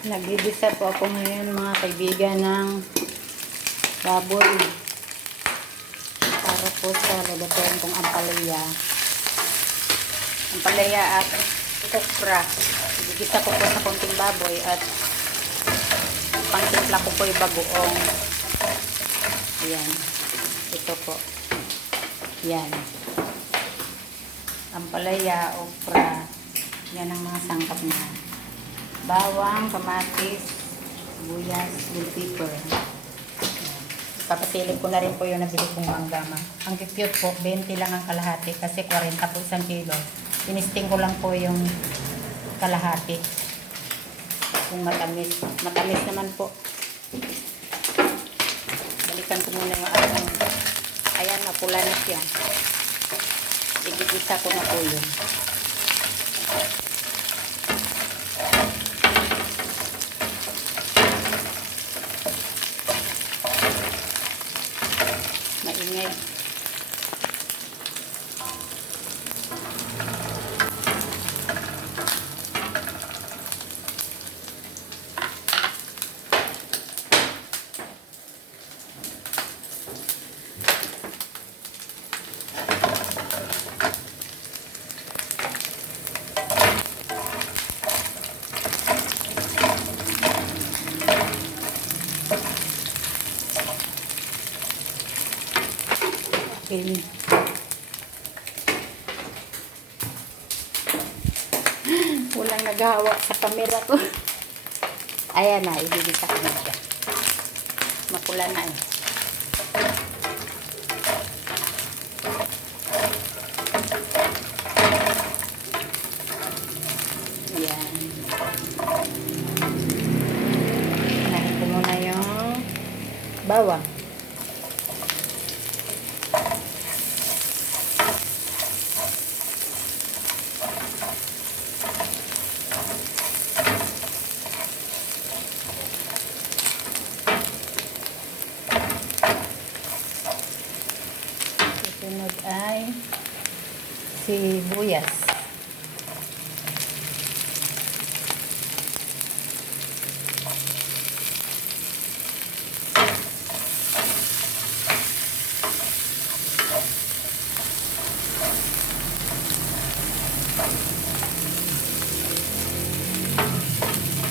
Nagigisa po ako ngayon mga kaibigan ng baboy para po sa lulutuin kong ampalaya at okra. Nagigisa ko po sa konting baboy at pangtimpla ko po yung bagoong. Ayan, ito po, yan, ampalaya, okra, yan ang mga sangkap niya. Bawang, kamatis, sibuyas, bell pepper. Papasilip ko na rin po yung nabili kong manggama. Ang cute po, 20 lang ang kalahati kasi 40 po isang kilo. Tinisting ko lang po yung kalahati. Yung matamis. Matamis naman po. Balikan ko muna yung ating. Ayan, napula na siya. Igigisa ko na po yun. Maingay. Okay. Walang naghahawak sa camera ko. Ayan na, ibibisa ko na siya. Mapula na eh. Ayan. Nahin ko muna yung bawang. Sunod ay sibuyas.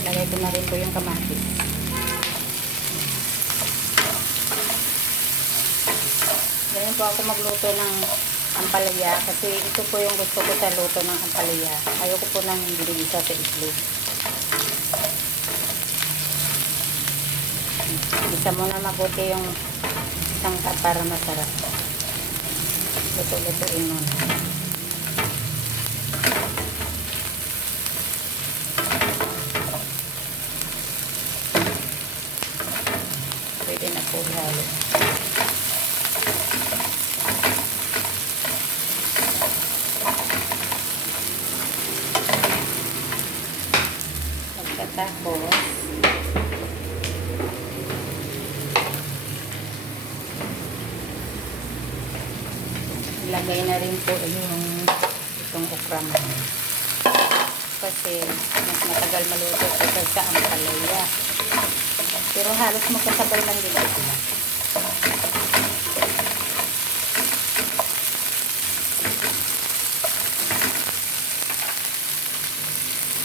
Lagay ko na rin po yung kamatis. Ganyan po ako magluto ng ampalaya kasi ito po yung gusto ko sa luto ng ampalaya. Ayoko po nang ginigisa sa itlog. Isa mo na mabuti yung sangkap para masarap. Luto-lutuin mo na. Pwede na po halo. Pagkatapos, ilagay na rin po itong okra mo. Kasi mas matagal maluto kasi sa ampalaya. Pero halos magkasabay lang din sila.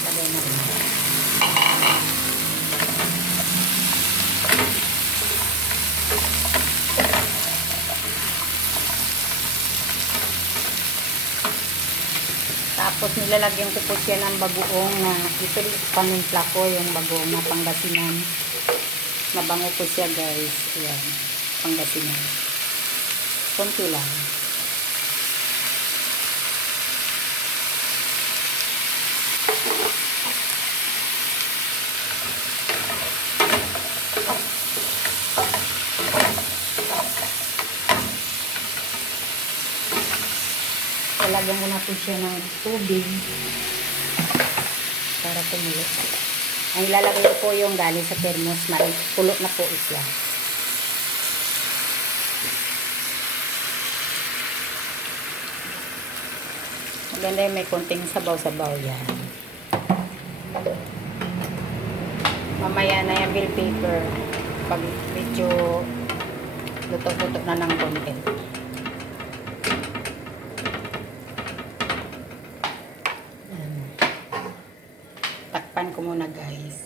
Lagay na rin. Tapos nilalagyan ko po siya ng bagoong na ito panimpla ko yung bagoong na Pangasinan. Mabango po siya guys. Ayan, Pangasinan. Konti lang. Lalagyan ko na po siya ng tubig para kumulo. Ang ilalagay ko po yung galing sa thermos, pulo na po siya. Maganda yung may konting sabaw-sabaw yan. Mamaya na yung bell paper. Pag medyo luto-luto na ng konti. Takpan ko muna guys.